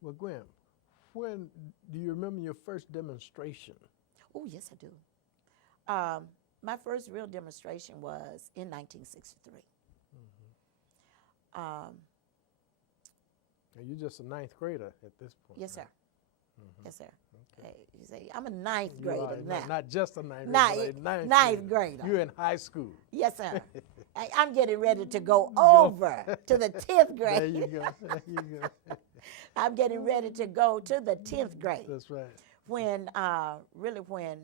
Well, Gwen, when do you remember your first demonstration? Oh, yes, I do. My first real demonstration was in 1963. Um, And you're just a ninth grader at this point. yes, sir. right? Yes, sir. Okay. You say, I'm a ninth You grader are now. not just a ninth Ninth- grader, but a ninth grader. You're in high school. Yes, sir. I'm getting ready to go over to the 10th grade. There you go. There you go. I'm getting ready to go to the 10th grade. That's right. When when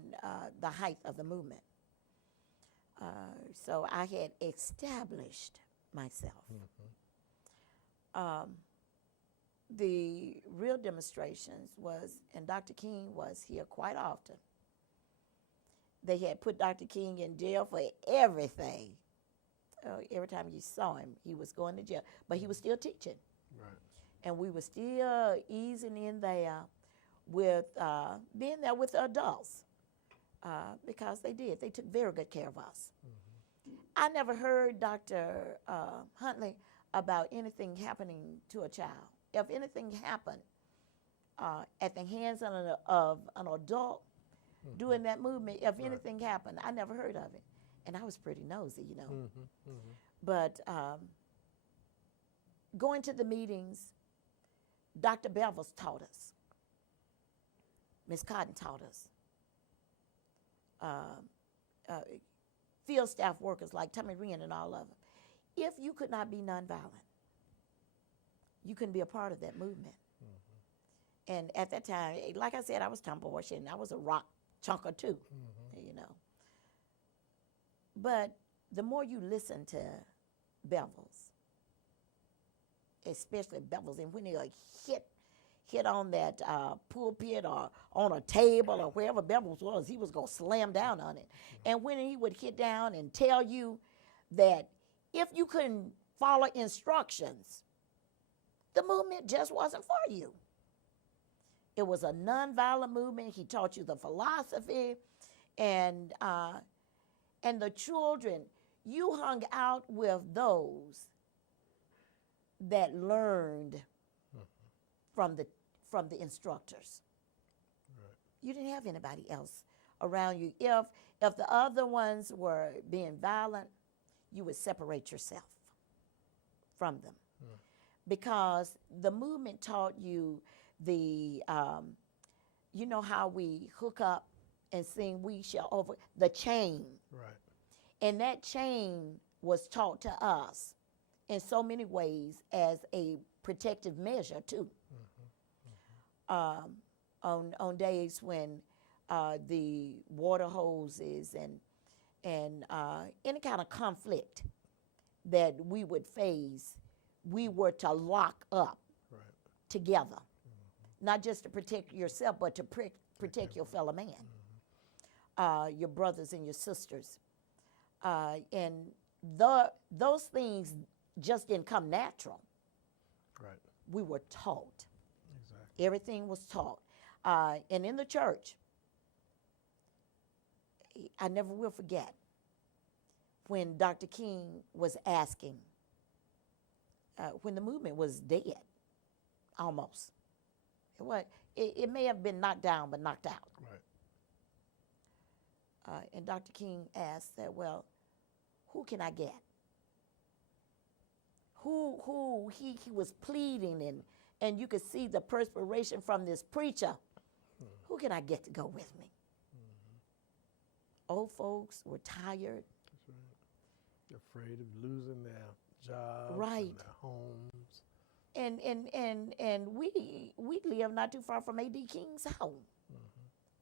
the height of the movement. So I had established myself. The real demonstrations was, and Dr. King was here quite often. They had put Dr. King in jail for everything. Every time you saw him, he was going to jail, but he was still teaching. Right. And we were still easing in there with being there with the adults because they took very good care of us. I never heard Dr. Huntley about anything happening to a child. If anything happened at the hands of an adult doing that movement, if anything happened, I never heard of it. And I was pretty nosy, you know. But going to the meetings, Dr. Bevels taught us. Miss Cotton taught us. Field staff workers like Tommy Wren and all of them. If you could not be nonviolent, you couldn't be a part of that movement. And at that time, like I said, I was tomboyish and I was a rock chunker too, you know. But the more you listen to Bevels, especially Bevels, and when he like hit on that pulpit or on a table or wherever Bevels was, he was going to slam down on it. And when he would hit down and tell you that if you couldn't follow instructions, the movement just wasn't for you. It was a nonviolent movement. He taught you the philosophy and the children. You hung out with those that learned from the instructors. Right. You didn't have anybody else around you. If the other ones were being violent, you would separate yourself from them. Because the movement taught you the, you know how we hook up and sing "We Shall Over," the chain. Right. And that chain was taught to us in so many ways as a protective measure too. On days when the water hoses and any kind of conflict that we would face, we were to lock up together, not just to protect yourself, but to protect your fellow man, your brothers and your sisters. And those things just didn't come natural. Right. We were taught. Exactly. Everything was taught. And in the church, I never will forget when Dr. King was asking, when the movement was dead, almost. It may have been knocked down, but knocked out. Right. And Dr. King asked that, well, who can I get? Who he was pleading, and you could see the perspiration from this preacher. Who can I get to go with me? Old folks were tired. That's right. They're afraid of losing their jobs Right. and their homes. And we live not too far from A.D. King's home,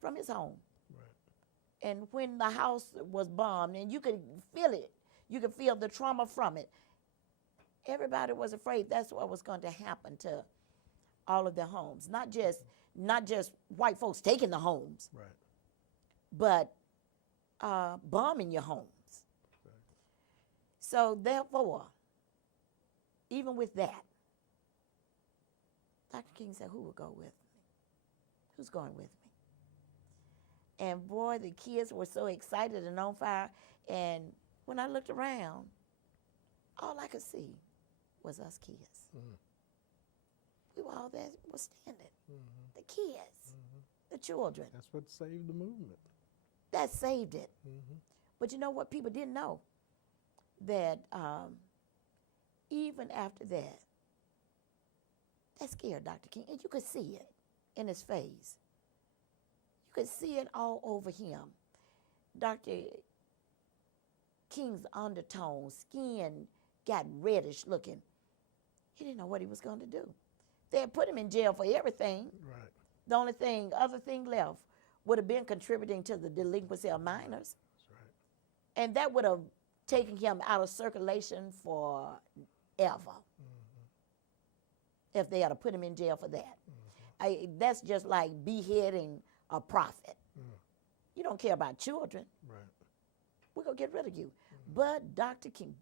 from his home. Right. And when the house was bombed, and you could feel it, you could feel the trauma from it. Everybody was afraid that's what was going to happen to all of their homes. Not just white folks taking the homes, Right. but bombing your homes. Exactly. So therefore, even with that, Dr. King said, who will go with me? Who's going with me? And boy, the kids were so excited and on fire. And when I looked around, all I could see was us kids. we were all there, was standing. The kids, the children. That's what saved the movement. That saved it. But you know what people didn't know? That even after that scared Dr. King. And you could see it in his face. You could see it all over him. Dr. King's undertone, skin got reddish looking. He didn't know what he was going to do. They had put him in jail for everything. Right. The only other thing left would have been contributing to the delinquency of minors. That's right. And that would have taken him out of circulation forever. If they had to put him in jail for that. That's just like beheading a prophet. You don't care about children. Right. We're going to get rid of you. But Dr. King,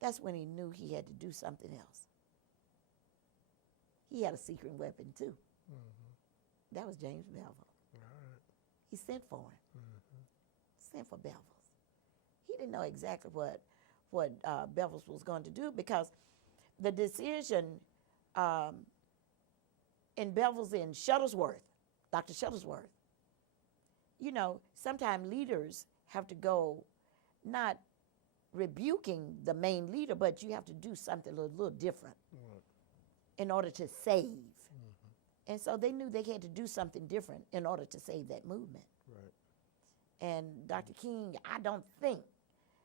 that's when he knew he had to do something else. He had a secret weapon too. That was James Bevels. Right. He sent for him. Sent for Bevels. He didn't know exactly what Bevels was going to do, because the decision in Bevels in Shuttlesworth, Dr. Shuttlesworth, you know, sometimes leaders have to go not rebuking the main leader, but you have to do something a little different in order to save. And so they knew they had to do something different in order to save that movement. Right. And Dr. King, I don't think,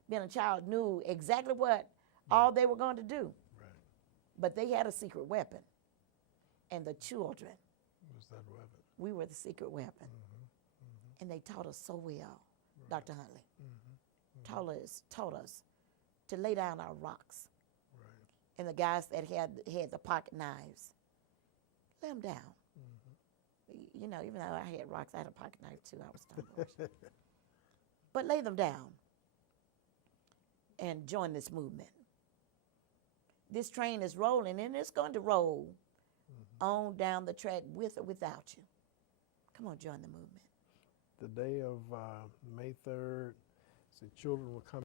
being a child, knew exactly what all they were going to do. Right. But they had a secret weapon. And the children, Was that weapon? we were the secret weapon. And they taught us so well, Dr. Huntley. Taught us to lay down our rocks. Right. And the guys that had the pocket knives, lay them down. You know, even though I had rocks, I had a pocket knife too. I was tomboyish. But lay them down and join this movement. This train is rolling, and it's going to roll on down the track with or without you. Come on, join the movement. The day of May 3rd, the children will come